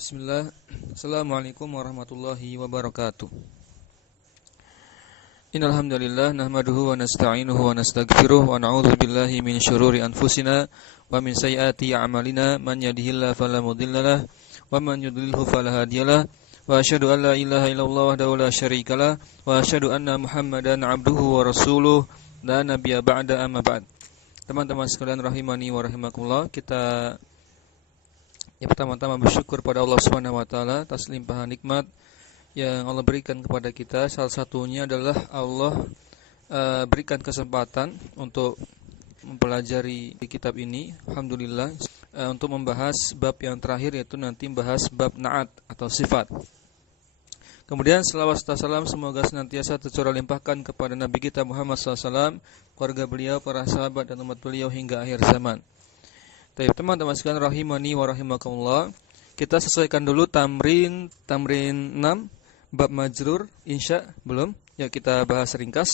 Bismillah. Assalamualaikum warahmatullahi wabarakatuh. Innal hamdalillah nahmaduhu wa nasta'inuhu wa nastaghfiruh wa na'udzu billahi min syururi anfusina wa min sayyiati a'malina man yahdihillahu fala mudhillalah wa man yudlilhu fala hadiyalah wa asyhadu an la ilaha illallah wahdahu la syarikalah wa asyhadu anna Muhammadan 'abduhu wa rasuluh la nabiyya ba'da amma ba'd. Teman-teman sekalian rahimani wa rahimakumullah, kita pertama-tama bersyukur pada Allah Subhanahu wa taala atas limpahan nikmat yang Allah berikan kepada kita. Salah satunya adalah Allah berikan kesempatan untuk mempelajari kitab ini. Alhamdulillah, untuk membahas bab yang terakhir, yaitu nanti membahas bab na'at atau sifat. Kemudian selawat serta salam semoga senantiasa tercurah limpahkan kepada Nabi kita Muhammad SAW, keluarga beliau, para sahabat dan umat beliau hingga akhir zaman. Teman-teman sekalian rahimani wa rahimakumullah, kita selesaikan dulu tamrin 6 bab majrur, insya belum? Ya, kita bahas ringkas.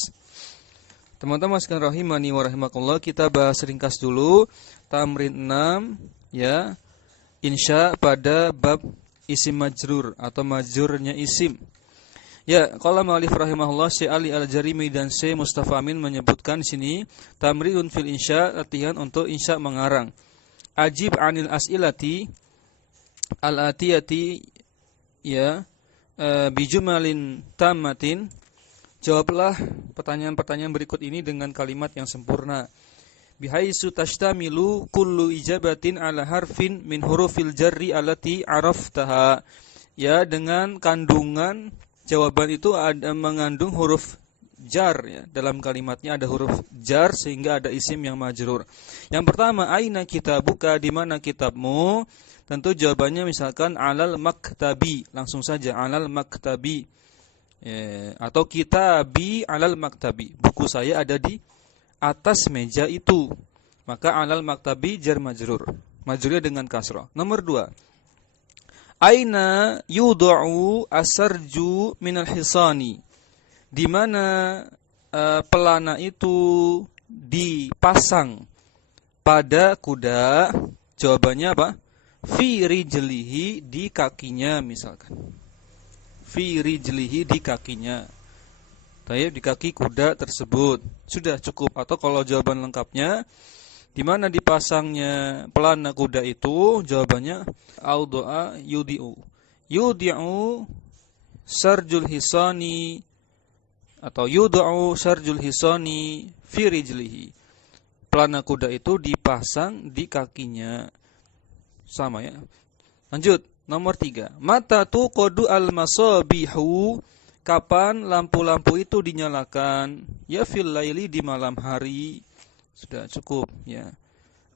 Teman-teman sekalian rahimani wa rahimakumullah, kita bahas ringkas dulu tamrin 6 ya, insya pada bab isim majrur atau majrurnya isim. Ya, qala ma'alif rahimahullah, Syekh Ali Al-Jarimi dan Syekh Mustafa Amin menyebutkan di sini tamrinun fil insya, latihan untuk insya mengarang. Ajib anil as'ilati al-atiyati ya bijumalin tamatin. Jawablah pertanyaan-pertanyaan berikut ini dengan kalimat yang sempurna. Bihaisu tashtamilu kullu ijabatin ala harfin min hurufil jarri allati araftaha. Ya, dengan kandungan jawaban itu ada mengandung huruf jar ya. Dalam kalimatnya ada huruf jar sehingga ada isim yang majrur. Yang pertama, aina kitabuka, di mana kitabmu? Tentu jawabannya misalkan alal maktabi, langsung saja alal maktabi. Atau kitabi alal maktabi, buku saya ada di atas meja itu. Maka alal maktabi jar majrur. Majrurnya dengan kasrah. Nomor 2. Aina yud'u asarju minal hisani, di mana pelana itu dipasang pada kuda. Jawabannya apa? Fi rijlihi, di kakinya misalkan. Fi rijlihi, di kakinya. Tayyib, di kaki kuda tersebut. Sudah cukup. Atau kalau jawaban lengkapnya, di mana dipasangnya pelana kuda itu, jawabannya audoa yudi'u. Yudi'u sarjul hisani atau yud'u sarjul hisani fi rijlihi. Pelana kuda itu dipasang di kakinya. Sama ya. Lanjut, nomor 3. Mata tuqadu al-masabihu, kapan lampu-lampu itu dinyalakan? Ya fil laili, di malam hari. Sudah cukup ya.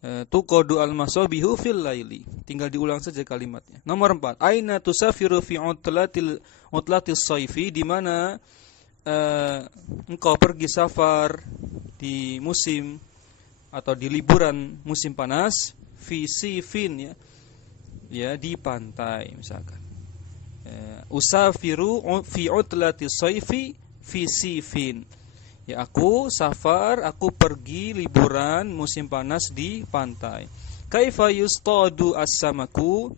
Tuqadu al-masabihu fil laili. Tinggal diulang saja kalimatnya. Nomor 4. Aina tusafiru fi utlatis sayfi, di mana engkau pergi safar di musim atau di liburan musim panas? Fi sifin ya. Ya, di pantai misalkan. Usafiru fi utlatis sayfi fi sifin. Ya, aku safar, aku pergi liburan musim panas di pantai. Kaifa yustadu as-samaku?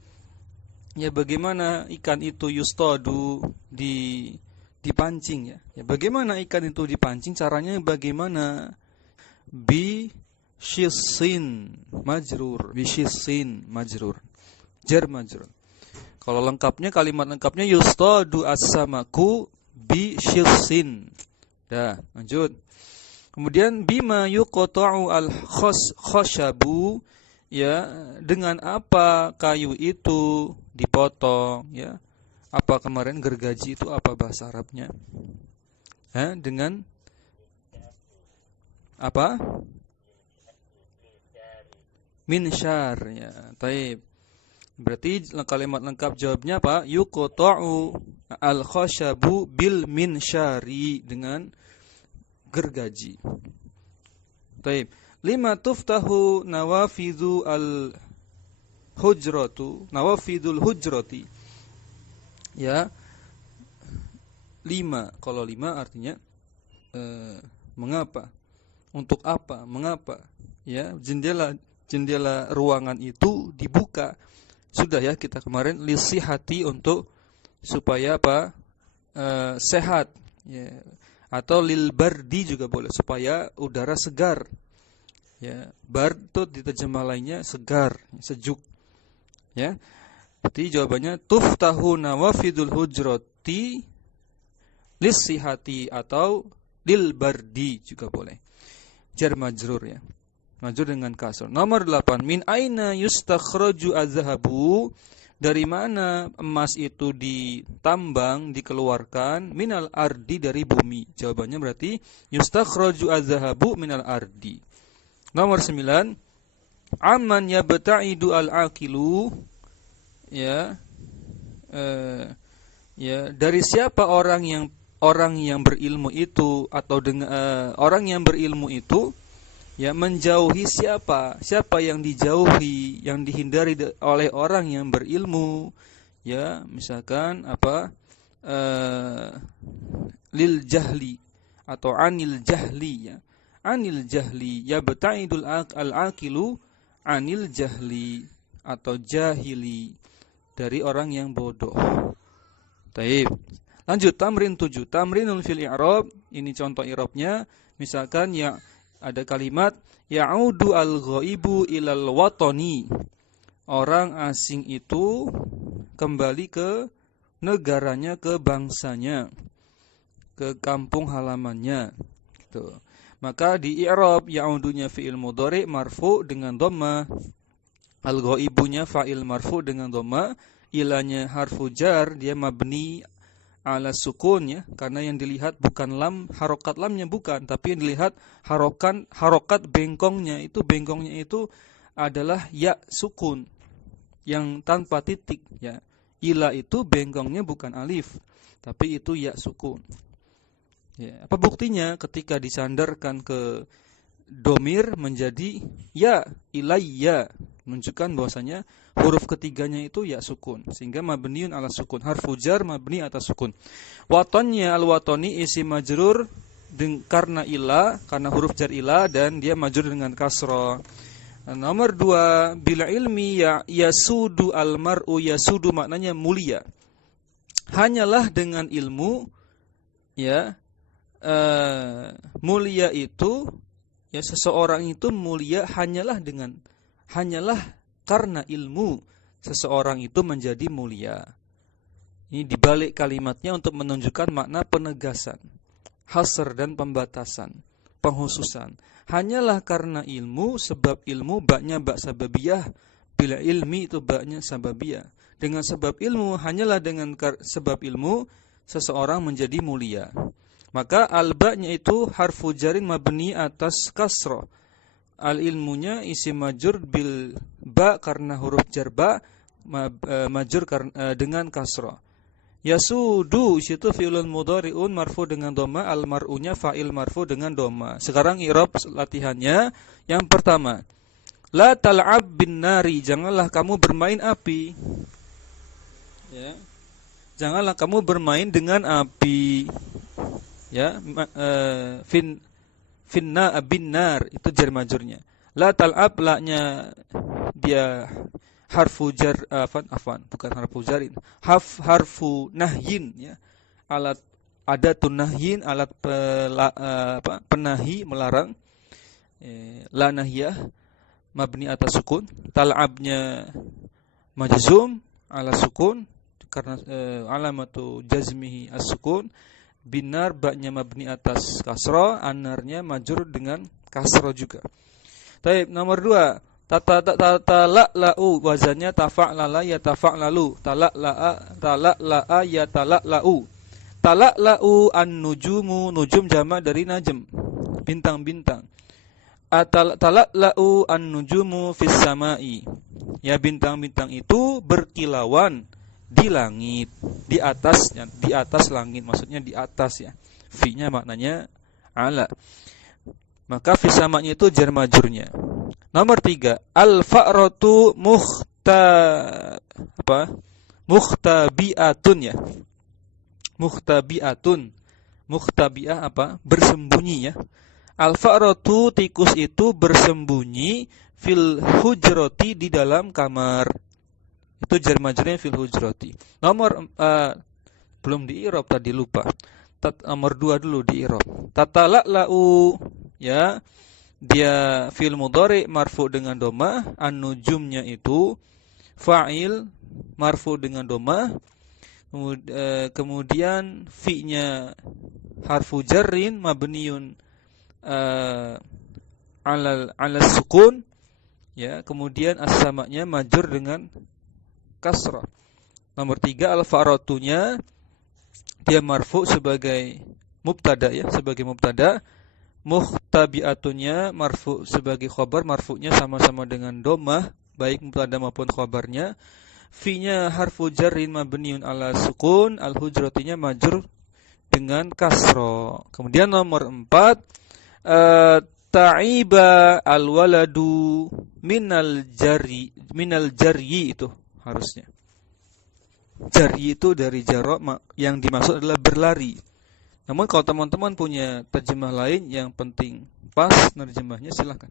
Ya, bagaimana ikan itu yustadu dipancing ya. Ya, bagaimana ikan itu dipancing? Caranya bagaimana? Bi shissin majrur, bi shissin majrur. Jar majrur. Kalau lengkapnya, kalimat lengkapnya yustadu as-samaku bi shissin. Dah, lanjut. Kemudian bima yuqta'u al-khashabu, ya, dengan apa kayu itu dipotong ya. Apa kemarin gergaji itu apa bahasa Arabnya? Dengan apa? Minsyar ya. Taib. Berarti kalimat lengkap jawabnya apa? Yuqta'u al-khashabu bil minsyari, dengan gergaji. Taib. Lima tuftahu nawafidhu al-hujratu, nawafidul hujrati. Ya, 5. Kalau 5 artinya mengapa? Untuk apa? Mengapa? Ya, jendela ruangan itu dibuka Sudah ya kita kemarin lisihati untuk supaya apa? Sehat ya. Atau lil bardi juga boleh supaya udara segar. Ya, bard itu diterjemah lainnya segar, sejuk. Ya. Berarti jawabannya tuftahu nawafidul hujrati lisihati atau lil bardi juga boleh. Jar majrur ya. Majrur dengan kasr. Nomor 8, min aina yustakhraju az-zahabu? Dari mana emas itu ditambang, dikeluarkan? Minal ardi, dari bumi. Jawabannya berarti yustakhraju az-zahabu minal ardi. Nomor 9, amman yabta'idu al-aqilu? Ya. Dari siapa orang yang berilmu itu, atau dengan orang yang berilmu itu ya menjauhi siapa yang dijauhi, yang dihindari oleh orang yang berilmu, ya misalkan apa, lil jahli atau anil jahli, ya anil jahli, ya beta'idul al-aqilu anil jahli atau jahili, dari orang yang bodoh. Taib. Lanjut tamrin 7, tamrinul fil i'rab. Ini contoh i'rabnya. Misalkan ya ada kalimat ya'udu al-ghaibu ilal watani. Orang asing itu kembali ke negaranya, ke bangsanya, ke kampung halamannya. Gitu. Maka di i'rab ya'udunya fi'il mudhari' marfu' dengan dhamma, al-ghaibunya fa'il marfu' dengan dhamma, ilanya harfu jar, dia mabni ala sukun ya, karena yang dilihat bukan lam, harokat lamnya bukan, tapi yang dilihat harokat bengkongnya itu adalah ya sukun yang tanpa titik ya. Ila itu bengkongnya bukan alif, tapi itu ya sukun. Ya, apa buktinya? Ketika disandarkan ke domir menjadi ya, ilayya, menunjukkan bahwasanya huruf ketiganya itu ya sukun, sehingga mabniun ala sukun, harfu jar mabni atas sukun. Watonnya al-watoni isi majrur karena ila, karena huruf jar ila, dan dia majrur dengan kasra. Nomor 2, bila ilmi ya yasudu al-mar'u, yasudu maknanya mulia. Hanyalah dengan ilmu ya, mulia itu ya, seseorang itu mulia hanyalah karena ilmu seseorang itu menjadi mulia. Ini dibalik kalimatnya untuk menunjukkan makna penegasan, hasr dan pembatasan, penghususan. Hanyalah karena ilmu, sebab ilmu baknya bak sababiyah, bila ilmi itu baknya sababiyah. Dengan sebab ilmu, hanyalah dengan sebab ilmu seseorang menjadi mulia. Maka al-ba'nya itu harfu jarin mabni atas kasroh. Al-ilmunya isi majur bil ba, karena huruf jar ba majur dengan kasrah. Yasudu situ fi'lun mudhari'un marfu dengan dhamma, al-mar'unya fa'il marfu dengan dhamma. Sekarang i'rab latihannya. Yang pertama, la tal'ab bin nari, janganlah kamu bermain api. Ya. Janganlah kamu bermain dengan api. Ya, finna bin nar itu jar majurnya. La tal'ab, la-nya dia harfu jar bukan harfu jarin. Harfu nahyin ya. Alat adatun nahyin, alat penahi, melarang. La nahiyah mabni atas sukun. Tal'abnya majzum ala sukun karena alamatu jazmihi as-sukun. Binar baknya mabni atas kasra, anarnya majrur dengan kasra juga. Baik, nomor 2, tala'la'u, wazannya tafa'lala yatafa'lalu, tala'la'a yatala'la'u. Tala'la'u an-nujumu, nujum jamak dari najm, bintang-bintang. Tala'la'u an-nujumu fis sama'i, ya bintang-bintang itu berkilauan di langit, di atas langit, maksudnya di atas ya. Fi-nya maknanya ala. Maka fi samanya itu jar majurnya. Nomor 3, al-fa'ratu mukhtabi'atun ya. Mukhtabi'ah apa? Bersembunyi ya. Al-fa'ratu, tikus itu bersembunyi, fil hujrati, di dalam kamar. Itu jar majrurnya fil hujrati. Belum di i'rab tadi, lupa. Nomor 2 dulu di i'rab. Tatala'u, ya, dia fil mudhari marfu dengan dhamma, an-nujumnya itu fa'il marfu dengan dhamma. Kemudian fi-nya harfu jarrin mabniun ala sukun, ya. Kemudian as-sama'nya majrur dengan kasrah. Nomor 3 al-fa'ratunya dia marfu sebagai mubtada, ya, sebagai mubtada. Muhtabi'atunya marfu sebagai khabar, marfu'nya sama-sama dengan dhammah baik mubtada maupun khabarnya. Fi-nya harfu jarrin mabniun ala sukun, al-hujratinya majrur dengan kasra. Kemudian nomor 4 ta'iba al-waladu minal jaryi itu harusnya. Jaryi itu dari jaro, yang dimaksud adalah berlari. Namun kalau teman-teman punya terjemah lain yang penting pas nerjemahnya, silahkan.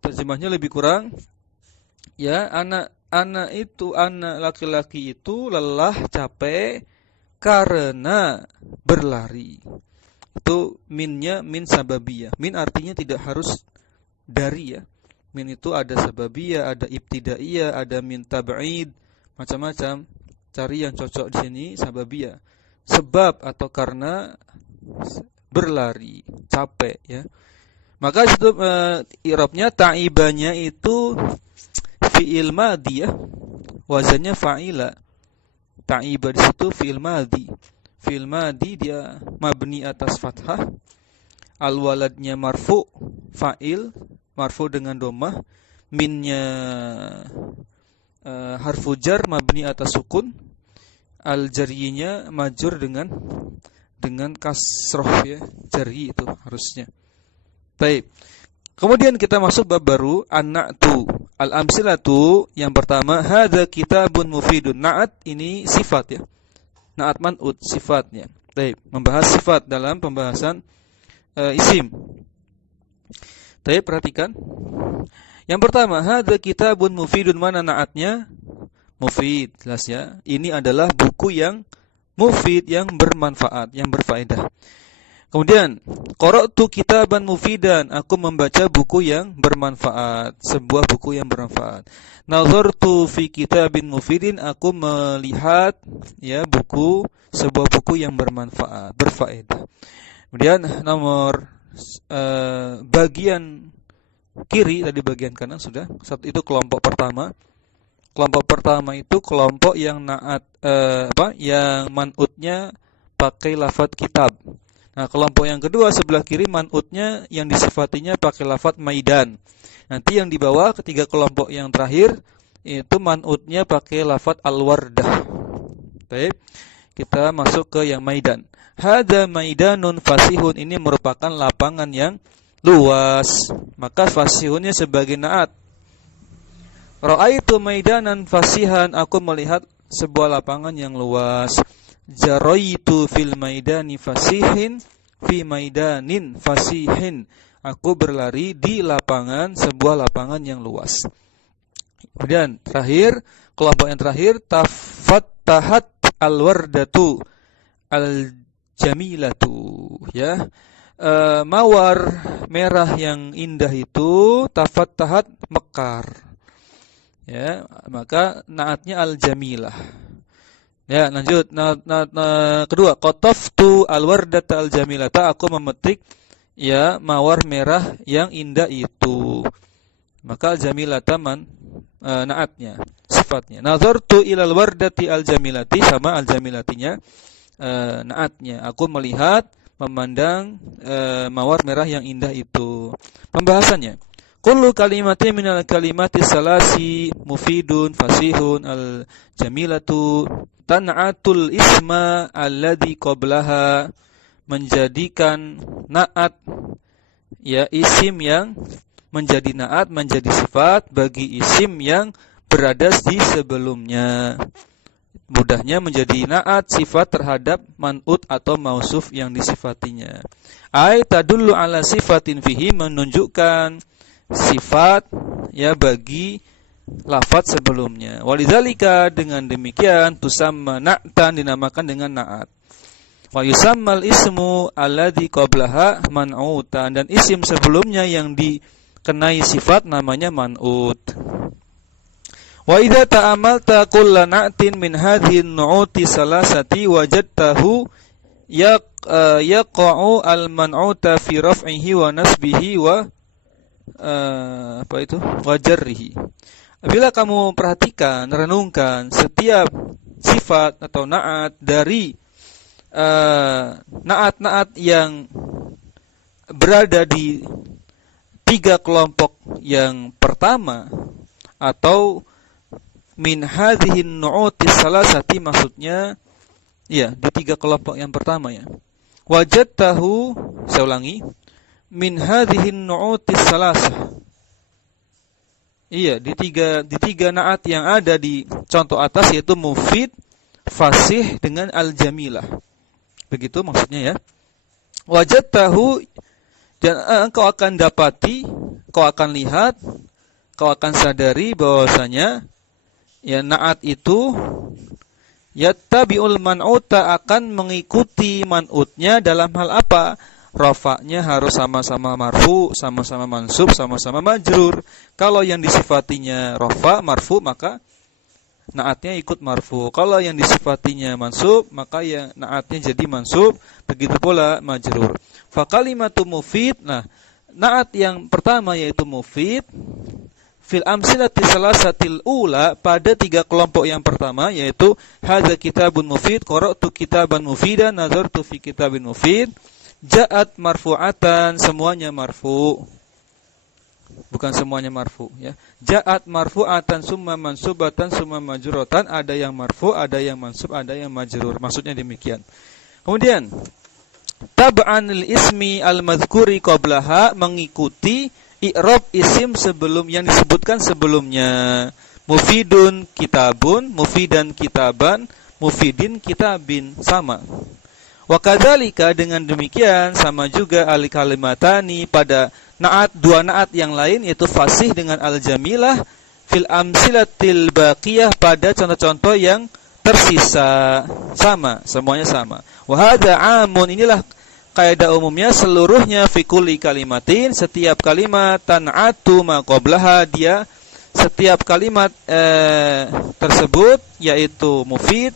Terjemahnya lebih kurang, ya, anak laki-laki itu lelah, capek karena berlari. Itu minnya min sababiyah. Min artinya tidak harus dari, ya. Min itu ada sababiyah, ada ibtidaiyah, ada min tab'id, macam-macam. Cari yang cocok di sini sababiyah. Sebab atau karena berlari, capek, ya. Maka itu i'rabnya ta'ibanya itu fi'il madhi, ya. Wazannya fa'ila. Ta'iba di situ fi'il madhi. Fi'il madhi dia mabni atas fathah. Al-waladnya marfu, fa'il marfu dengan dhammah. Minnya harfu jar mabni atas sukun. Al-jaryinya majrur dengan kasroh, ya. Jaryi itu harusnya. Baik. Kemudian kita masuk bab baru, an-na'tu. Al-amsilatu, yang pertama, hadza kitabun mufidun. Na'at ini sifat, ya. Na'at man'ut sifatnya. Baik, membahas sifat dalam pembahasan isim. Baik, perhatikan. Yang pertama, hadza kitabun mufidun, mana na'atnya? Mufid, jelas, ya. Ini adalah buku yang mufid, yang bermanfaat, yang berfaedah. Kemudian, qara'tu kitaban mufidan, aku membaca buku yang bermanfaat, sebuah buku yang bermanfaat. Nazartu fi kitabin mufidin, aku melihat, ya, sebuah buku yang bermanfaat, berfaedah. Kemudian nomor bagian kiri, tadi bagian kanan sudah. Itu kelompok pertama. Kelompok pertama itu kelompok yang naat yang man'utnya pakai lafadz kitab. Nah, kelompok yang kedua sebelah kiri man'utnya yang disifatinya pakai lafadz maidan. Nanti yang di bawah ketiga kelompok yang terakhir itu man'utnya pakai lafadz al-wardah. Baik, kita masuk ke yang maidan. Hadza maidanun fasihun, ini merupakan lapangan yang luas. Maka fasihunnya sebagai naat. Ra'aitu maidanan fasihan, aku melihat sebuah lapangan yang luas. Jaraitu fil maidani fasihin fi maidanin fasihin, aku berlari di lapangan, sebuah lapangan yang luas. Kemudian terakhir, kelompok yang terakhir, tafattahat alwardatu aljamilatu, ya. Mawar merah yang indah itu tafattahat mekar. Ya, maka naatnya al-jamilah. Ya, lanjut. Kedua, qataftu al-wardata al-jamilata, aku memetik, ya, mawar merah yang indah itu. Maka al-jamilata naatnya, sifatnya. Nazartu ilal wardati al-jamilati, sama al-jamilatinya naatnya. Aku melihat, memandang mawar merah yang indah itu. Pembahasannya. Kullu kalimatin minal kalimati salasi mufidun fasihun al-jamilatu tan'atul isma alladhi qablaha, menjadikan naat, ya, isim yang menjadi naat, menjadi sifat bagi isim yang berada di sebelumnya. Mudahnya menjadi naat sifat terhadap man'ut atau mausuf yang disifatinya. Ai tadullu ala sifatin fihi, menunjukkan sifat, ya, bagi lafaz sebelumnya. Walidzalika, dengan demikian, tusamma na'tan, dinamakan dengan na'at. Wa yusammal ismu alladzi qablaha man'utan, dan isim sebelumnya yang dikenai sifat namanya man'ut. Wa idza ta'amalta kulla na'tin min hadhihi an-nu'uti salasati wajadtahu yaqa'u al-man'uta fi raf'ihi wa nasbihi wa wa jarrihi. Bila kamu perhatikan, renungkan setiap sifat atau na'at dari na'at-na'at yang berada di 3 kelompok yang pertama, atau min hadhihi nu'utis salasati, maksudnya ya di 3 kelompok yang pertama ya. Wajadtahu, saya ulangi, min hadhihi nu'utis salasah. Iya, di tiga na'at yang ada di contoh atas, yaitu mufid, fasih dengan al-jamilah. Begitu maksudnya ya. Wajadtahu, dan engkau akan dapati, kau akan lihat, kau akan sadari bahwasanya ya na'at itu yattabi'ul man'uta, akan mengikuti man'utnya dalam hal apa? Rafa'nya harus sama-sama marfu, sama-sama mansub, sama-sama majrur. Kalau yang disifatinya rafa, marfu, maka na'atnya ikut marfu. Kalau yang disifatinya mansub, maka ya na'atnya jadi mansub. Begitu pula majrur. Fa kalimatu mufid, nah na'at yang pertama yaitu mufid, fil amsilati salasatil ula, pada 3 kelompok yang pertama, yaitu hadza kitabun mufid, qara'tu kitaban mufidan, nazartu fi kitabin mufid. Ja'at marfu'atan, semuanya marfu. Bukan semuanya marfu ya. Ja'at marfu'atan summa mansubatan summa majruratan, ada yang marfu, ada yang mansub, ada yang majrur. Maksudnya demikian. Kemudian tab'an lil ismi al-madhkuri qablaha, mengikuti i'rab isim sebelum yang disebutkan sebelumnya. Mufidun kitabun, mufidan kitaban, mufidin kitabin, sama. Wa kadzalika, dengan demikian sama juga al-kalimatani pada na'at, 2 na'at yang lain, yaitu fasih dengan al-jamilah, fil amsilatil baqiyah, pada contoh-contoh yang tersisa, sama, semuanya sama. Wa hadza 'amun, inilah kaidah umumnya seluruhnya, fi kulli kalimatin, setiap kalimat, tan'atu ma qablaha, dia setiap kalimat tersebut yaitu mufid,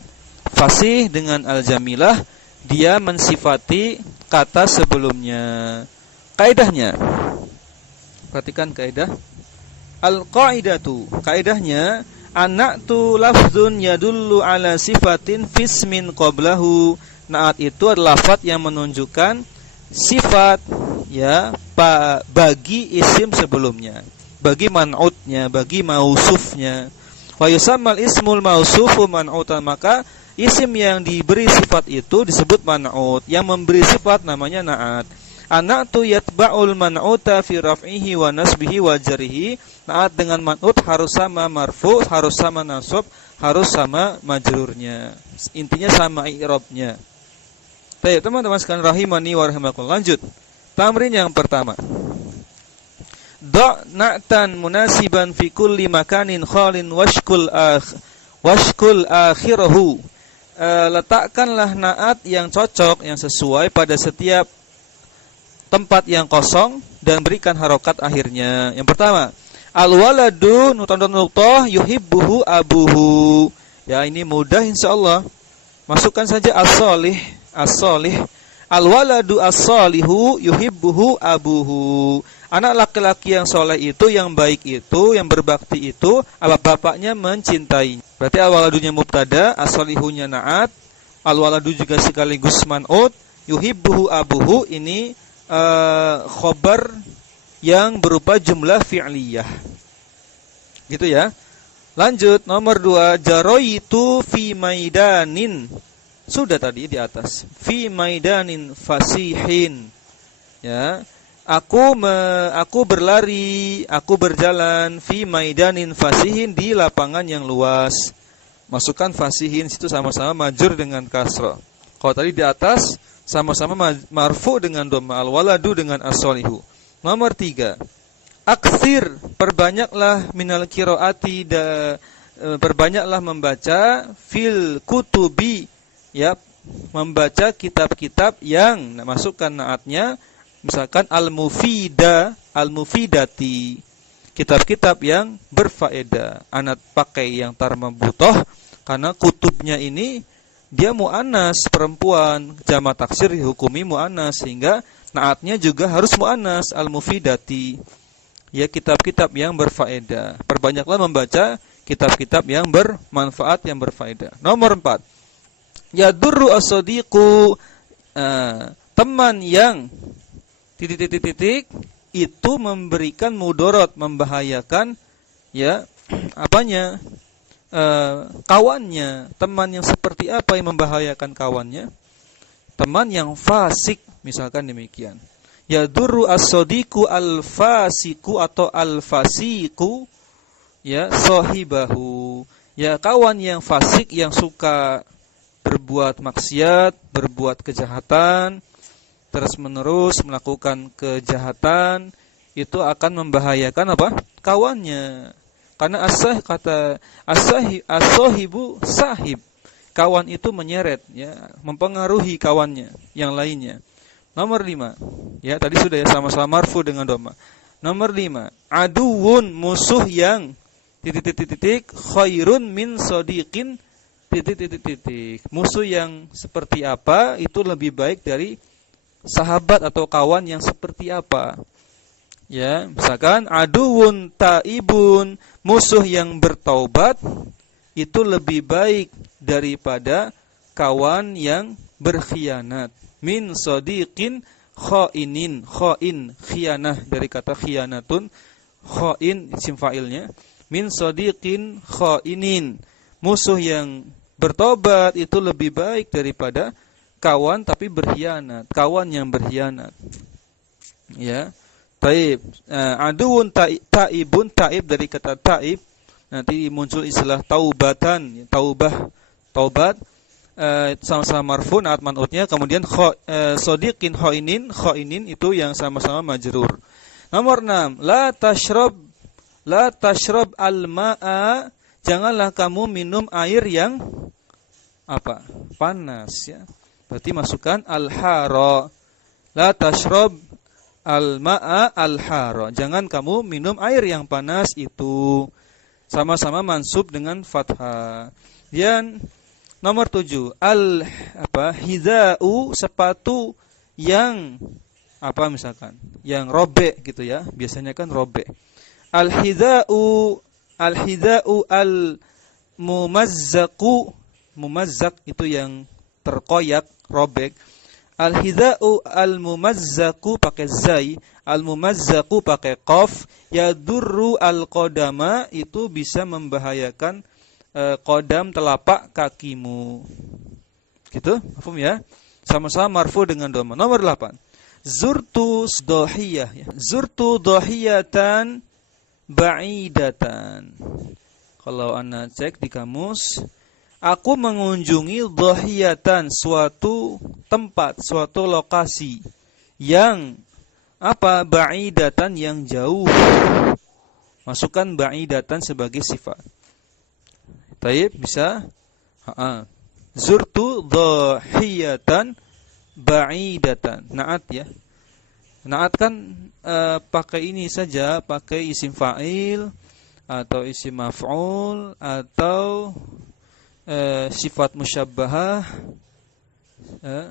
fasih dengan al-jamilah, dia mensifati kata sebelumnya. Kaidahnya, perhatikan kaidah. Al-qaidatu, kaidahnya, an-na'tu lafzun yadullu ala sifatin fismin qablahu. Na'at itu adalah lafaz yang menunjukkan sifat ya bagi isim sebelumnya, bagi man'utnya, bagi mausufnya. Wa yusammal ismul mausufu man'utan, maka isim yang diberi sifat itu disebut man'ut. Yang memberi sifat namanya na'at. An-na'tu yatba'ul man'uta fi raf'ihi wa nasbihi wa jarihi. Na'at dengan man'ut harus sama marfu, harus sama nasab, harus sama majrurnya. Intinya sama i'rabnya. Baik, teman-teman sekalian rahimani wa rahimakumullah. Lanjut. Tamrin yang pertama. Da' na'tan munasiban fi kulli makanin khalin washkul akhirahu. Letakkanlah na'at yang cocok, yang sesuai pada setiap tempat yang kosong, dan berikan harokat akhirnya. Yang pertama, al-waladu nuqtah yuhibbuhu abuhu. Ya, ini mudah insyaallah. Masukkan saja as-salih. Al-waladu as-salihu yuhibbuhu abuhu. Anak laki-laki yang soleh itu, yang baik itu, yang berbakti itu, bapaknya mencintai. Berarti al-waladunya mubtada, as-salihunya na'at, al-waladu juga sekaligus man'ut, yuhibbuhu abuhu ini khobar yang berupa jumlah fi'liyah. Gitu ya. Lanjut, nomor 2, jaroitu fi maidanin. Sudah tadi di atas. Fi maidanin fasihin. Ya. Aku berlari, aku berjalan fi maidanin fasihin, di lapangan yang luas. Masukkan fasihin situ sama-sama majrur dengan kasrah. Kalau tadi di atas sama-sama marfu dengan dhamma, al-waladu dengan as-salihu. Nomor 3. Aksir, perbanyaklah minal qiraati, perbanyaklah membaca fil kutubi, ya, membaca kitab-kitab yang masukkan naatnya, misalkan al-mufidati, kitab-kitab yang berfaedah. Anak pakai yang tarmabutoh karena kutubnya ini dia mu'anas, perempuan, jamak taksir dihukumi mu'anas, sehingga naatnya juga harus mu'anas, al-mufidati. Ya, kitab-kitab yang berfaedah. Perbanyaklah membaca kitab-kitab yang bermanfaat, yang berfaedah. Nomor 4. Yadurru as-sadiqu, teman yang titik itu memberikan mudorot, membahayakan, ya, apanya? Kawannya. Teman yang seperti apa yang membahayakan kawannya? Teman yang fasik, misalkan demikian. Yadurru as-sadiqu al-fasiku atau al-fasiku, ya, sahibahu. Ya, kawan yang fasik, yang suka berbuat maksiat, berbuat kejahatan, terus-menerus melakukan kejahatan, itu akan membahayakan apa? Kawannya. Karena as-sahibu sahib. Kawan itu menyeret, ya, mempengaruhi kawannya yang lainnya. Nomor 5. Ya, tadi sudah ya, sama-sama marfu dengan dhamma. Nomor 5. Aduwun, musuh yang titik khairun min sadiqin titik. Musuh yang seperti apa itu lebih baik dari sahabat atau kawan yang seperti apa. Ya, misalkan aduwun taibun, musuh yang bertaubat itu lebih baik daripada kawan yang berkhianat. Min sadiqin khainin, khain, khianah dari kata khianatun, khain isim fa'ilnya. Min sadiqin khainin, musuh yang bertobat itu lebih baik daripada kawan tapi berkhianat, kawan yang berkhianat. Ya. Taib, aduun taibun, taib dari kata taib, nanti muncul istilah taubatan, taubah, taubat, sama-sama marfu naat man'utnya, kemudian sadiqin khainin itu yang sama-sama majrur. Nomor 6, la tashrab al-ma'a, janganlah kamu minum air yang apa? Panas, ya. Berarti masukkan al-hara. La tashrab al-ma'a al-hara. Jangan kamu minum air yang panas itu. Sama-sama mansub dengan fathah. Dan nomor 7, hidau, sepatu yang apa misalkan? Yang robek gitu ya. Biasanya kan robek. Al-hidau al-mumazzaqu, mumazzaq itu yang terkoyak, robek. Al-hidau al-mumazzaqu pakai zai, al-mumazzaqu pakai qaf, yadurru al-qadama itu bisa membahayakan qadam, telapak kakimu. Gitu, paham ya? Sama-sama marfu dengan dhamma. Nomor 8. Zurtu dhahiyah, ya. Zurtu dhahiyatan ba'idatan. Kalau Anda cek di kamus, aku mengunjungi dhahiyatan, suatu tempat, suatu lokasi yang apa? Ba'idatan, yang jauh. Masukkan ba'idatan sebagai sifat. Taib, bisa? Zurtu dhahiyatan ba'idatan. Naat ya. Naat kan pakai ini saja, pakai isim fa'il atau isim maf'ul atau sifat musyabbahah,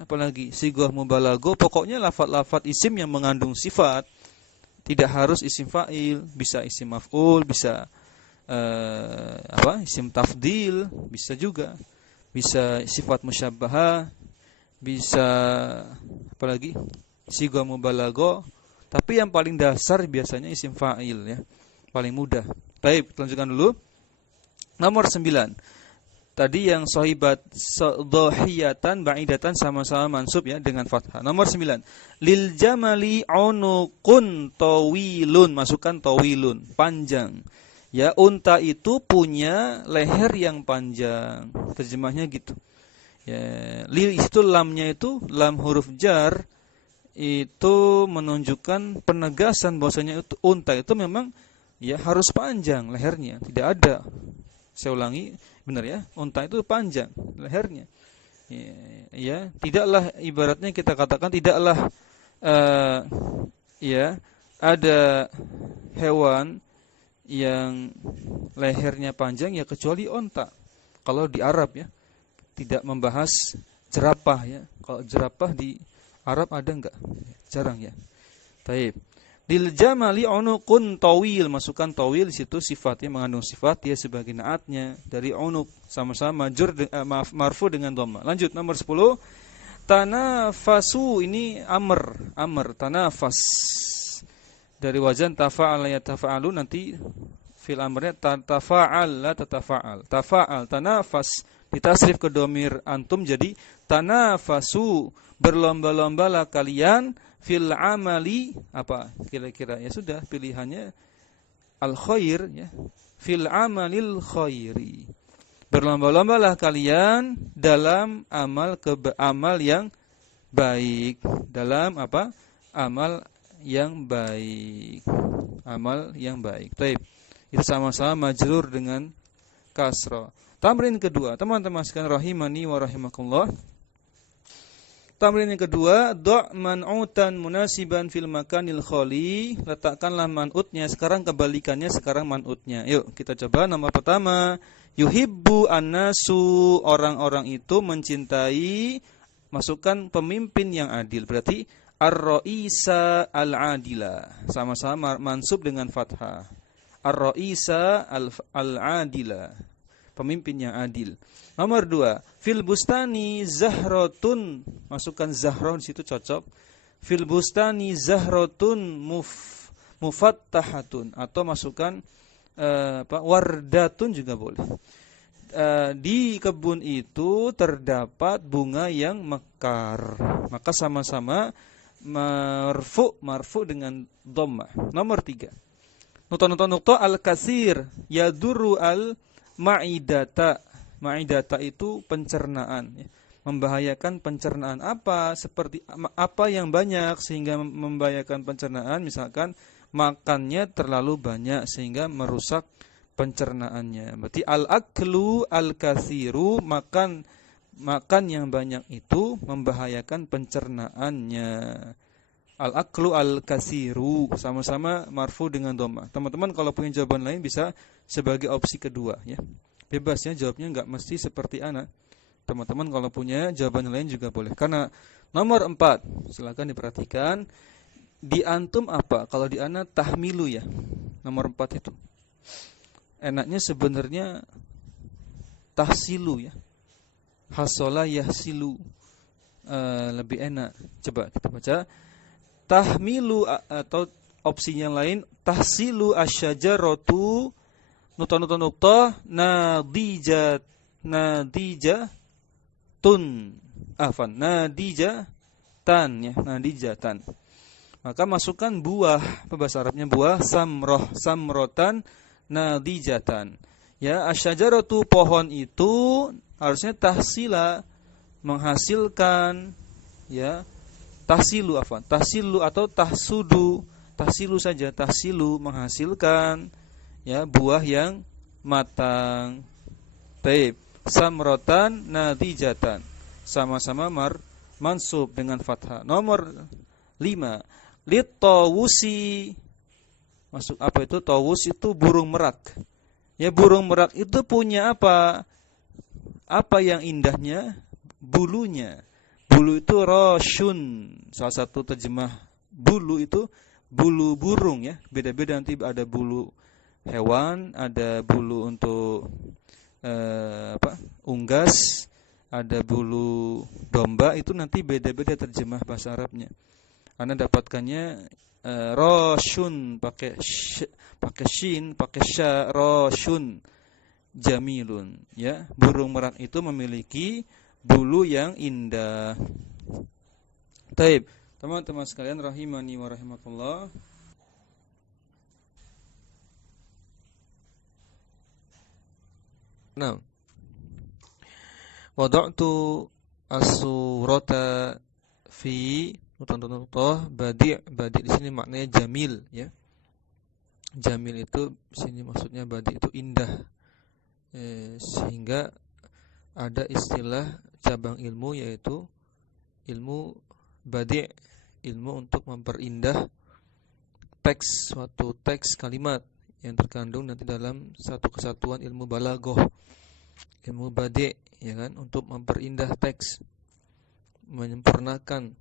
apalagi sighah mubalaghah, pokoknya lafaz-lafaz isim yang mengandung sifat. Tidak harus isim fa'il, bisa isim maf'ul, bisa isim tafdil, bisa juga. Bisa sifat musyabbahah, bisa apalagi sighah mubalaghah, tapi yang paling dasar biasanya isim fa'il ya. Paling mudah. Baik, lanjutkan dulu. Nomor 9. Tadi yang sahibat dhahiyatan ba'idatan sama-sama mansub ya dengan fathah. Nomor 9. Lil jamali unuqun tawilun, masukkan tawilun, panjang. Ya, unta itu punya leher yang panjang. Terjemahnya gitu. Ya, lil itu lamnya itu lam huruf jar itu menunjukkan penegasan bahwasanya itu unta itu memang ya harus panjang lehernya. Tidak ada, saya ulangi, benar ya, unta itu panjang lehernya. Ya, tidaklah ibaratnya kita katakan tidaklah ya ada hewan yang lehernya panjang ya kecuali unta. Kalau di Arab ya, tidak membahas jerapah ya. Kalau jerapah di Arab ada enggak? Jarang ya. Taib. Lil jamali unuqun tawil, masukkan tawil di situ sifatnya mengandung sifat dia sebagai naatnya dari unuq, sama-sama marfu dengan dhamma. Lanjut nomor 10. Tanafasu, ini amr tanafas. Dari wazan tafa'al yatafa'alu, nanti fil amrnya tafa'al la tatafa'al. Tafa'al tanafas ditasrif ke domir antum jadi tanafasu, berlomba-lombalah kalian fil amali, apa kira-kira? Ya sudah, pilihannya al khair ya. Fil amalil khairi. Berlomba-lombalah kalian dalam amal yang baik. Dalam apa? Amal yang baik. Amal yang baik. Baik. Itu sama-sama majrur dengan kasra. Tamrin kedua, teman-teman sekalian rahimani wa rahimakumullah. Tamrin yang kedua, do' man'utan munasiban fil makanil khali. Letakkanlah man'utnya, sekarang kebalikannya, sekarang man'utnya. Yuk kita coba. Nomor pertama, yuhibbu annasu, orang-orang itu mencintai, masukkan pemimpin yang adil. Berarti ar-ra'isa al-adila, sama-sama mansub dengan fathah. Ar-ra'isa al-adila, pemimpin yang adil. Nomor 2, fil bustani zahrotun, masukkan zahron di situ cocok. Fil bustani zahrotun mufattahatun, atau masukkan wardatun juga boleh. Di kebun itu terdapat bunga yang mekar. Maka sama-sama marfu dengan dhammah. Nomor 3. Nukta al-katsir yadurru al-ma'idata. Ma'idata itu pencernaan ya. Membahayakan pencernaan. Seperti apa yang banyak sehingga membahayakan pencernaan, misalkan makannya terlalu banyak sehingga merusak pencernaannya. Berarti al-aklu al-katsiru, makan yang banyak itu membahayakan pencernaannya. Al-aklu al-katsiru, sama-sama marfu dengan dhamma. Teman-teman kalau punya jawaban lain bisa sebagai opsi kedua ya. Bebas ya, jawabnya enggak mesti seperti ana. Teman-teman kalau punya jawaban lain juga boleh. Karena nomor 4, silakan diperhatikan. Di antum apa? Kalau di ana tahmilu ya. Nomor 4 itu. Enaknya sebenarnya tahsilu ya. Hasola yahsilu. Lebih enak. Coba kita baca. Tahmilu, atau opsi yang lain tahsilu asyajaratu nukta nadijatun, nadijatan ya, nadijatan. Maka masukkan buah, bahasa Arabnya buah, samrotan nadijatan. Ya, asyajaratu, pohon itu harusnya tahsila, menghasilkan ya. Tahsilu atau tahsilu saja, tahsilu menghasilkan ya buah yang matang. Taib. Samrotan nadijatan, sama-sama mansub dengan fathah. Nomor 5, litawusi, masuk apa itu? Tawus itu burung merak. Ya, burung merak itu punya apa? Apa yang indahnya? Bulunya. Bulu itu roshun. Salah satu terjemah bulu itu bulu burung ya. Beda-beda, nanti ada bulu hewan, ada bulu untuk unggas, ada bulu domba, itu nanti beda-beda terjemah bahasa Arabnya. Anda dapatkannya roshun pakai shin, pakai sya, roshun jamilun ya. Burung merak itu memiliki bulu yang indah. Taib. Teman-teman sekalian rahimani wa rahimakumullah. Nah, wada'tu as-surata fi Nuqtah, badi' di sini maknanya jamil ya. Jamil itu di sini maksudnya badi' itu indah. Sehingga ada istilah cabang ilmu yaitu ilmu badi', ilmu untuk memperindah suatu teks kalimat yang terkandung nanti dalam satu kesatuan ilmu balaghah. Ilmu badi' ya kan, untuk memperindah teks, menyempurnakan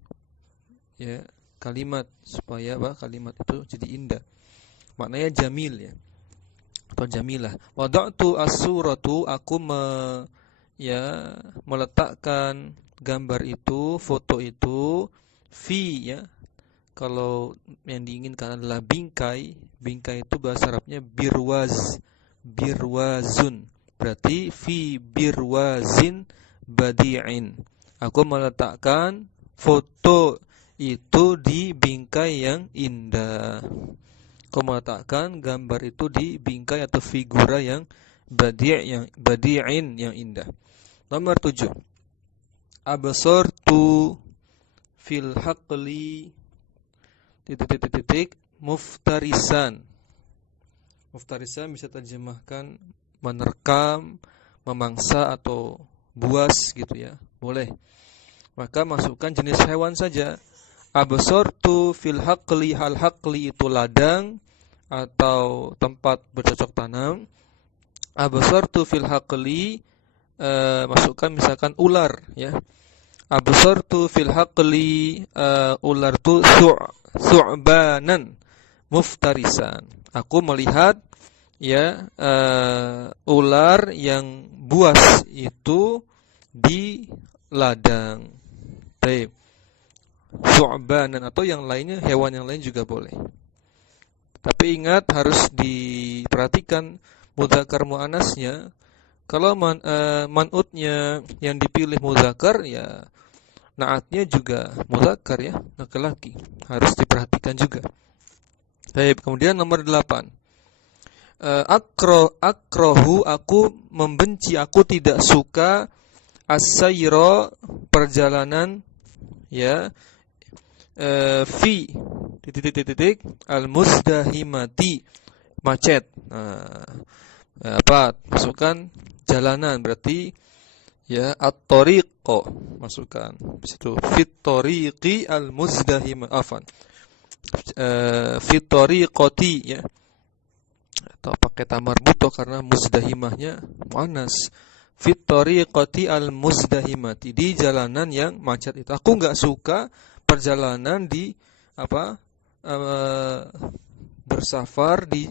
ya kalimat supaya kalimat itu jadi indah. Maknanya jamil ya, atau jamilah. Wada'tu as-suratu, aku meletakkan gambar itu, foto itu, fi ya. Kalau yang diinginkan adalah bingkai. Bingkai itu bahasa Arabnya birwazun. Berarti fi birwazin badi'in. Aku meletakkan foto itu di bingkai yang indah. Aku meletakkan gambar itu di bingkai atau figura yang badi'in yang indah. Nomor 7. Absartu fil haqli muftarisan. Muftarisan bisa terjemahkan menerkam, memangsa atau buas gitu ya. Boleh. Maka masukkan jenis hewan saja. Absartu fil haqli, hal haqli itu ladang atau tempat bercocok tanam. Absartu fil haqli, masukkan misalkan ular ya. Absartu fil haqli, ular tu su'banan muftarisan. Aku melihat ya ular yang buas itu di ladang. Baik. Su'banan atau yang lainnya, hewan yang lain juga boleh. Tapi ingat harus diperhatikan mudzakkar muannasnya. Kalau man'utnya yang dipilih mudzakkar ya naatnya juga mudzakkar ya, laki-laki. Harus diperhatikan juga. Baik, kemudian nomor 8. Akrohu, aku membenci, aku tidak suka as-sayra, perjalanan ya, fi al-muzdahimati, macet. Masukkan jalanan, berarti ya at-tariqo, masukkan situ fit tariqi al-muzdahimah, fit tariqati ya, atau pakai tamar buto karena muzdahimahnya muannas. Fit tariqati al-muzdahimati, di jalanan yang macet itu. Aku enggak suka perjalanan di bersafar di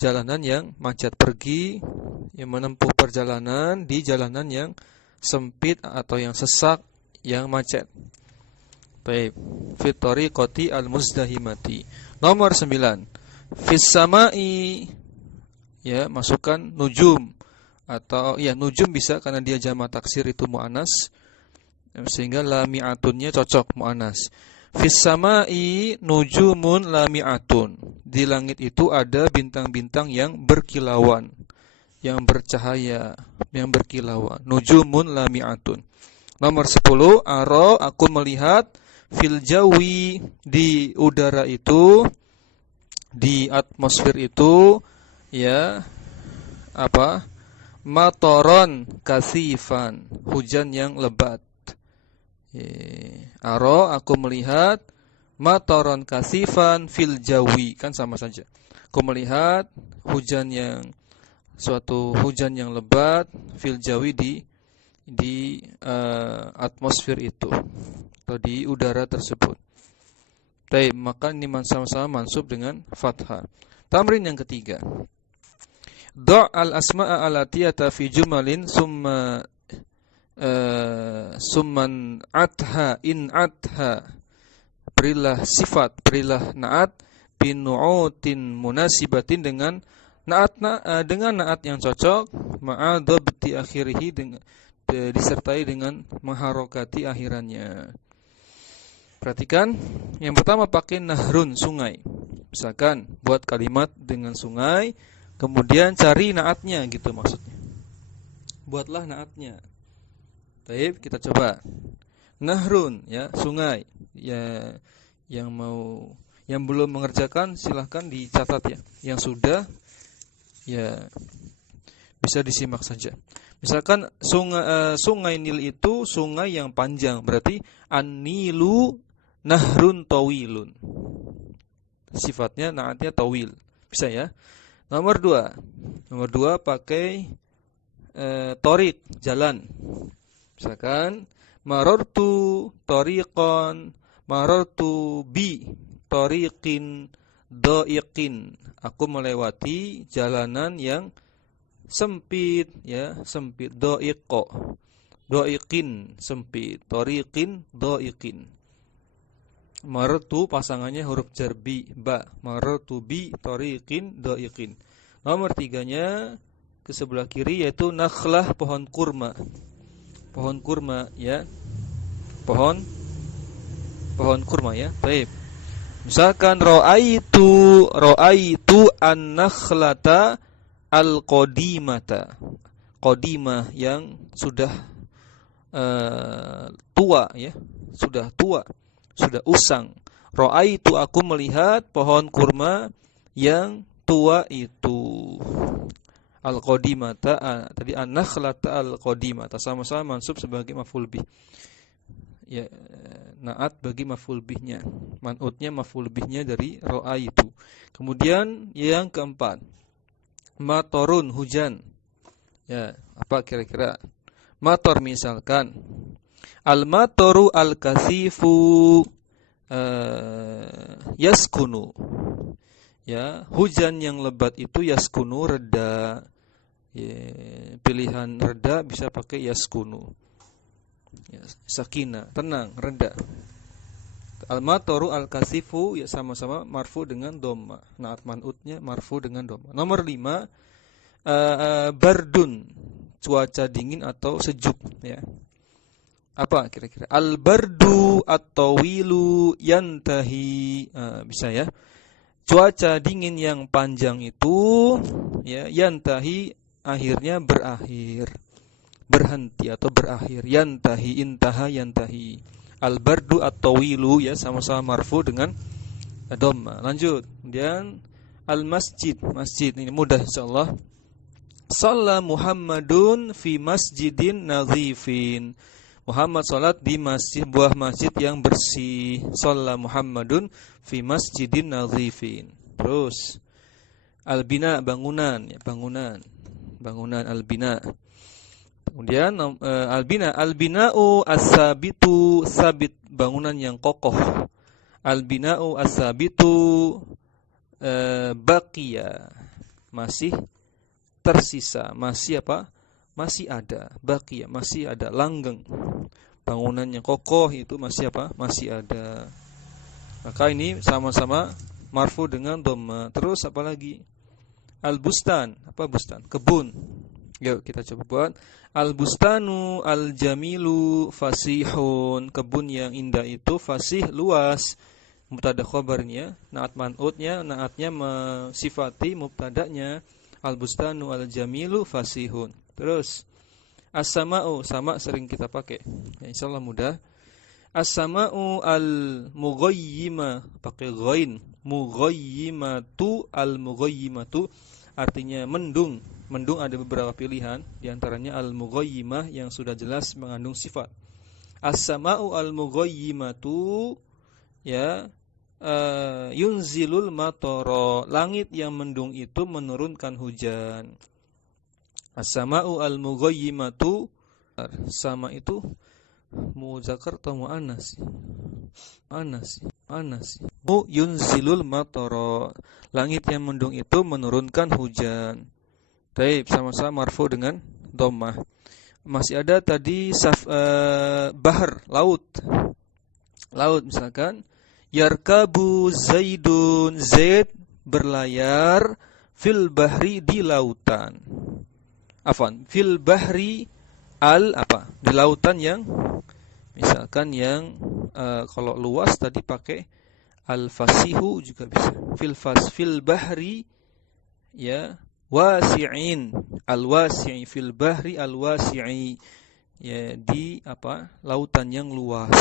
jalanan yang macet, pergi yang menempuh perjalanan di jalanan yang sempit atau yang sesak, yang macet. Baik, fit tariqati al-muzdahimati. Nomor 9. Fis samai ya, masukkan nujum atau ya nujum bisa karena dia jamak taksir itu muannas, sehingga lami'atunnya cocok muannas. Fis samai nujumun lami'atun. Di langit itu ada bintang-bintang yang berkilauan, yang bercahaya, yang berkilauan. Nujumun lami'atun. Nomor 10, aro, aku melihat fil jawi, di udara itu, di atmosfer itu ya matoron kasifan, hujan yang lebat. Aro, aku melihat matoron kasifan fil jawi, kan sama saja. Aku melihat suatu hujan yang lebat fil jawi di atmosfer itu atau di udara tersebut. Baik, maka ini sama-sama mansub dengan fathah. Tamrin yang ketiga. Do' al-asma'a alatiyata fi jumalin summan atha in atha. Berilah sifat, berilah naat binu'utin munasibatin, dengan naat yang cocok, ma'adhabti akhirihi, disertai dengan mengharokati akhirannya. Perhatikan, yang pertama pakai nahrun, sungai. Misalkan buat kalimat dengan sungai, kemudian cari naatnya gitu maksudnya. Buatlah naatnya. Baik, kita coba. Nahrun, ya, sungai. Ya, yang belum mengerjakan silahkan dicatat ya. Yang sudah ya bisa disimak saja. Misalkan sungai Nil itu sungai yang panjang, berarti An-Nilu nahrun tawilun. Sifatnya naatnya tawil. Bisa ya. Nomor dua pakai torik, jalan. Misalkan marartu tariqan, marartu bi tariqin dha'iqin. Aku melewati jalanan yang sempit, ya, sempit. Dha'iqin sempit, tariqin dha'iqin. Marartu pasangannya huruf jar bi, ba. Marartu bi tariqin dha'iqin. Nomor 3-nya ke sebelah kiri yaitu nakhlah, pohon kurma. Pohon kurma, ya. Pohon kurma, ya. Baik. Misalkan ra'aitu an-nakhlata al-qadimata. Qadimah yang sudah tua, ya. Sudah tua, sudah usang. Ra'aitu, aku melihat pohon kurma yang tua itu. Al-qadimata, tadi an-nakhlata al-qadimata, sama-sama mansub sebagai maf'ul bih. Ya, naat bagi maf'ul bihnya. Man'utnya maf'ul bihnya dari ra'aitu. Kemudian yang keempat, matorun, hujan. Ya, apa kira-kira? Mator misalkan al-matoru al-kasifu yaskunu. Ya, hujan yang lebat itu yaskunu, reda. Ya, pilihan reda bisa pakai yaskunu. Ya, sakina, tenang, reda. Al-matoru al-kasifu, ya, sama-sama marfu dengan dhamma. Naat man'utnya marfu dengan dhamma. Nomor 5, bardun, cuaca dingin atau sejuk, ya. Apa kira-kira? Al-bardu at-tawilu yantahi. Bisa ya. Cuaca dingin yang panjang itu, ya, yantahi, akhirnya berakhir. Berhenti atau berakhir. Yantahi, intaha, yantahi. Al-bardu at-tawilu, ya, sama-sama marfu dengan dhamma. Lanjut. Kemudian al-masjid, masjid. Ini mudah insyaallah. Shalla Muhammadun fi masjidin nadhifin. Muhammad salat di buah masjid yang bersih. Shalla Muhammadun fi masjidin nadhifin. Terus al-bina, bangunan, ya, bangunan al-bina. Kemudian al-bina'u as-sabitu, sabit, bangunan yang kokoh. Al-bina'u as-sabitu baqiya, masih tersisa, masih apa? Masih ada. Baqiya, masih ada, langgeng. Bangunan yang kokoh itu masih apa? Masih ada. Maka ini sama-sama marfu dengan dhamma. Terus apa lagi? Al-bustan, apa bustan? Kebun. Yuk kita coba buat. Al-bustanu al-jamilu fasihun. Kebun yang indah itu fasih, luas. Mubtada khabarnya, naat man'utnya, naatnya mensifati mubtadanya. Al-bustanu al-jamilu fasihun. Terus as-sama'u, sama sering kita pakai. Ya, insyaallah mudah. As-sama'u al-mughayyima, pakai ghain. Mughayyimatu, al-mughayyimatu artinya mendung. Mendung ada beberapa pilihan, di antaranya al-mughayyimah yang sudah jelas mengandung sifat. As-sama'u al-mughayyimatu, ya, yunzilul matara, langit yang mendung itu menurunkan hujan. As-sama'u al-mughayyimatu, sama itu muzakkar atau muannas? Anas. Yunzilul matara, langit yang mendung itu menurunkan hujan. Baik, sama-sama marfu dengan dhammah. Masih ada tadi bahar, laut. Laut misalkan yarkabu Zaidun, Zaid berlayar fil bahri, di lautan. Afwan, fil bahri al apa? Di lautan yang misalkan yang kalau luas tadi pakai al-fasihu juga bisa. Fil bahri, ya, wasi'in, al-wasi'i, fil bahri al-wasi'i, ya di lautan yang luas,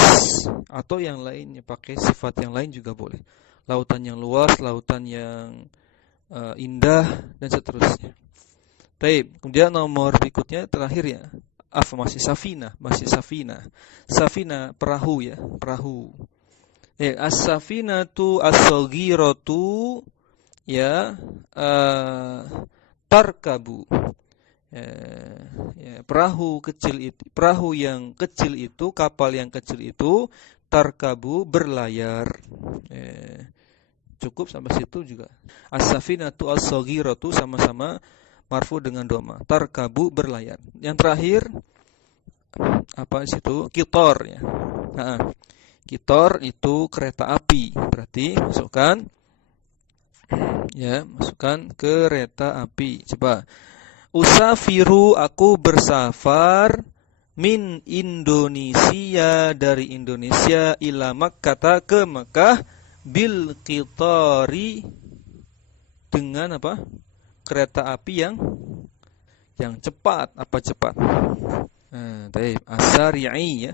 atau yang lainnya pakai sifat yang lain juga boleh. Lautan yang luas, lautan yang indah dan seterusnya. Baik, kemudian nomor berikutnya terakhir ya. Masih safina. Safina perahu ya, perahu. As-safinatu as-saghiratu ya tarkabu. Perahu kecil itu, perahu yang kecil itu, kapal yang kecil itu tarkabu berlayar. Cukup sampai situ juga. As-safinatu as-saghiratu sama-sama marfu dengan doma. Tarkabu berlayar. Yang terakhir apa situ? Qitar ya. Qitar itu kereta api. Berarti masukkan kereta api. Coba. Usafiru, aku bersafar min Indonesia, dari Indonesia, ila Makkah, ke Makkah, bil qitari, dengan apa? Kereta api yang cepat. Apa cepat? Baik, as-sari'i ya.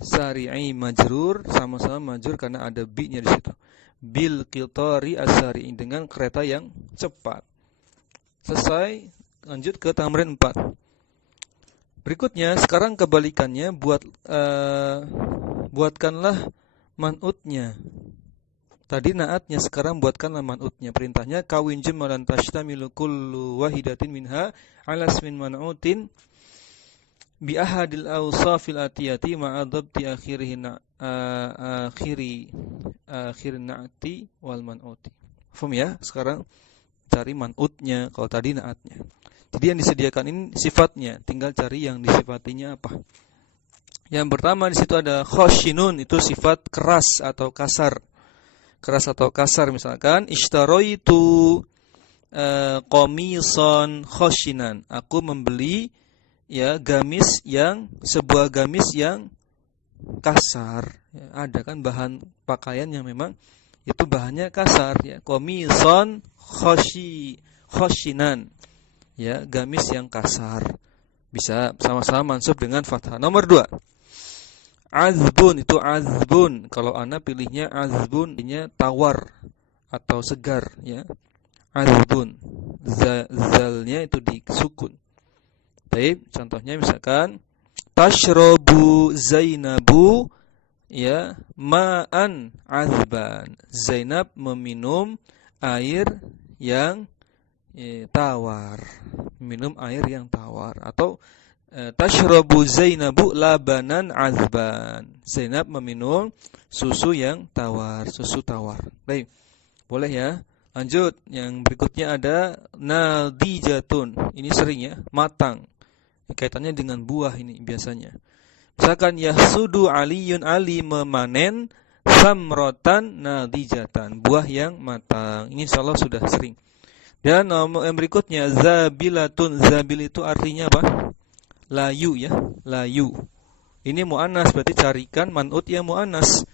Sari'i majrur, sama-sama majrur karena ada bi-nya di situ. Bil qitari as-sari'i, dengan kereta yang cepat. Selesai, lanjut ke tamrin 4. Berikutnya, sekarang kebalikannya, buatkanlah man'utnya. Tadi naatnya, sekarang buatkanlah man'utnya. Perintahnya kawin jumlan tashtamilu kullu wahidatin minha ala ismin man'utin bi ahadil awsafil atiyati ma'adabti akhirin na'ati wal man'uti. Faham ya? Sekarang cari man'utnya, kalau tadi naatnya. Jadi yang disediakan ini sifatnya, tinggal cari yang disifatinya apa. Yang pertama di situ ada khoshinun, itu sifat keras atau kasar. Keras atau kasar, misalkan ishtaraitu qamisan khoshinan, aku membeli ya sebuah gamis yang kasar ya, ada kan bahan pakaian yang memang itu bahannya kasar ya, qamisan khoshinan ya, gamis yang kasar, bisa sama-sama mansub dengan fathah. Nomor 2, azbun, itu azbun. Kalau ana pilihnya azbun, artinya tawar atau segar ya. Azbun. Zalnya itu disukun. Baik, contohnya misalkan tashrabu Zainabu ya ma'an azban. Zainab meminum air yang tawar. Minum air yang tawar. Atau tashrabu Zainabu labanan azban. Zainab meminum susu yang tawar, susu tawar. Baik. Boleh ya? Lanjut, yang berikutnya ada nadijatun. Ini sering ya, matang. Kaitannya dengan buah ini biasanya. Misalkan yahsudu Aliyun, Ali memanen samrotan nadijatan, buah yang matang. Ini insyaallah sudah sering. Dan yang berikutnya zabilatun. Zabil itu artinya apa? Layu ya, layu. Ini mu'annas, berarti carikan man'ut yang mu'annas.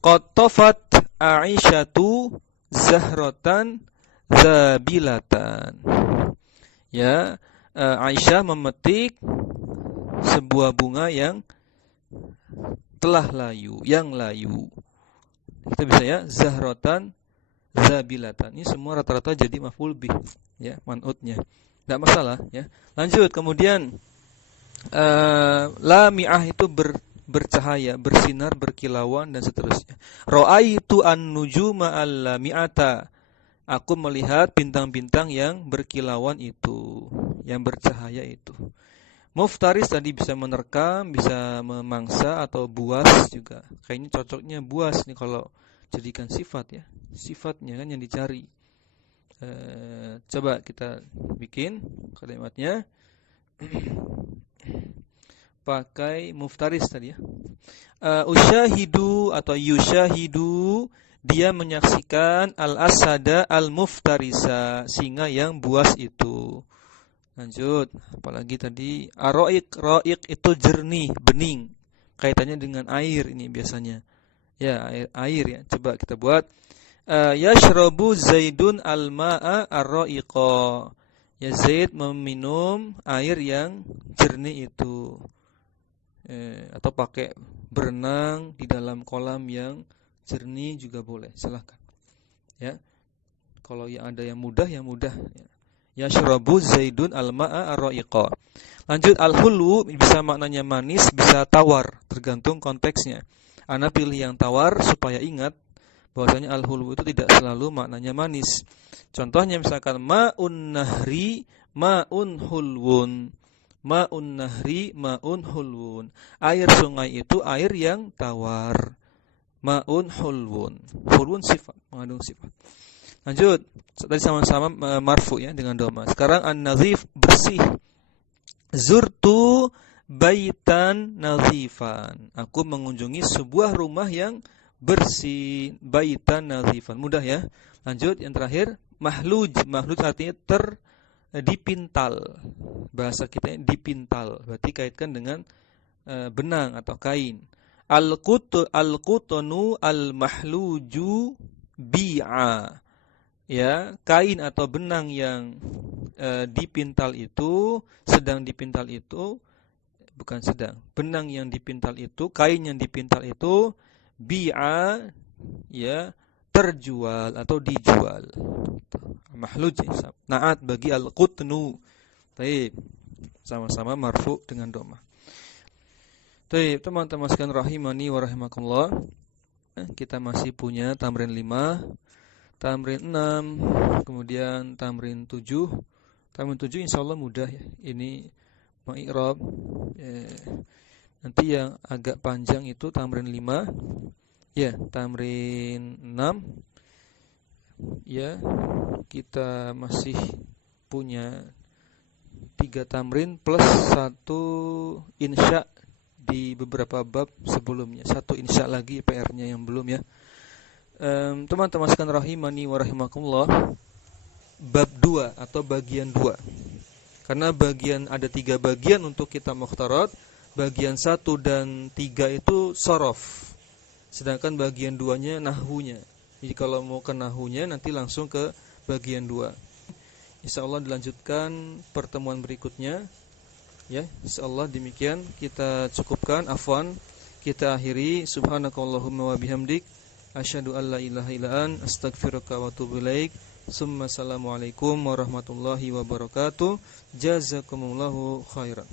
Qatafat Aisyatu zahratan zabilatan. Ya, Aisyah memetik sebuah bunga yang telah layu, yang layu. Kita bisa ya, zahratan zabilatan. Ini semua rata-rata jadi maf'ul bih ya, man'utnya. Enggak masalah ya. Lanjut, kemudian lami'ah itu bercahaya, bersinar, berkilauan dan seterusnya. Ra'aitu an-nujuma al-lami'ata. Aku melihat bintang-bintang yang berkilauan itu, yang bercahaya itu. Muftaris tadi bisa menerkam, bisa memangsa atau buas juga. Kayaknya cocoknya buas nih kalau jadikan sifat ya. Sifatnya kan yang dicari. Coba kita bikin kalimatnya. Pakai muftaris tadi ya. Usyahidu atau yusyahidu, dia menyaksikan al-asada al-muftarisa, singa yang buas itu. Lanjut, apalagi tadi ar-ra'iq, ra'iq itu jernih, bening. Kaitannya dengan air ini biasanya. Ya, air ya. Coba kita buat yashrabu Zaidun al-ma'a ar-ra'iqa. Ya, Zaid meminum air yang jernih itu. atau pakai berenang di dalam kolam yang jernih juga boleh, silahkan. Ya, kalau yang ada yang mudah ya mudah. Yashrabu Zaidun al-ma'a ar-ra'iqa. Lanjut, al-hulu bisa maknanya manis, bisa tawar, tergantung konteksnya. Ana pilih yang tawar supaya ingat bahwasanya al-hulu itu tidak selalu maknanya manis. Contohnya misalkan ma'un nahri ma'un hulwun. Ma'un nahri ma'un hulwun. Air sungai itu air yang tawar. Ma'un hulwun. Hulwun sifat, mengandung sifat. Lanjut, tadi sama-sama marfu ya dengan dhamma. Sekarang an-nazif, bersih. Zurtu baitan nazifan. Aku mengunjungi sebuah rumah yang bersih. Baitan nazifan. Mudah ya. Lanjut, yang terakhir, mahluj. Mahluj artinya dipintal. Bahasa kita dipintal. Berarti kaitkan dengan benang atau kain. Al-qutnu al-mahluju bi'a. Ya, kain atau benang yang dipintal itu, benang yang dipintal itu, kain yang dipintal itu bi'a, ya, terjual atau dijual. Mahluj na'at bagi al-qutnu. Baik, sama-sama marfu dengan dhamma. Baik, teman-teman sekalian rahimani wa rahimakumullah. Kita masih punya tamrin 5, tamrin 6, kemudian tamrin 7. Tamrin 7 insyaallah mudah ya. Ini ma'irab. Nanti yang agak panjang itu tamrin 5. Ya, tamrin 6. Ya, kita masih punya 3 tamrin plus 1 insya di beberapa bab sebelumnya. 1 insya lagi PR-nya yang belum ya. Teman-teman sekalian rahimani wa rahimakumullah, bab 2 atau bagian 2. Karena ada 3 bagian untuk kita mukhtarat. Bagian 1 dan 3 itu sorof, sedangkan bagian 2-nya nahwunya. Jadi kalau mau ke nahwunya nanti langsung ke bagian 2. Insyaallah dilanjutkan pertemuan berikutnya. Ya, insyaallah demikian kita cukupkan, afwan. Kita akhiri, subhanakallahumma wa bihamdik, asyhadu an la ilaha illa anta, astaghfiruka wa atubu ilaik. Assalamualaikum warahmatullahi wabarakatuh. Jazakumullahu khairan.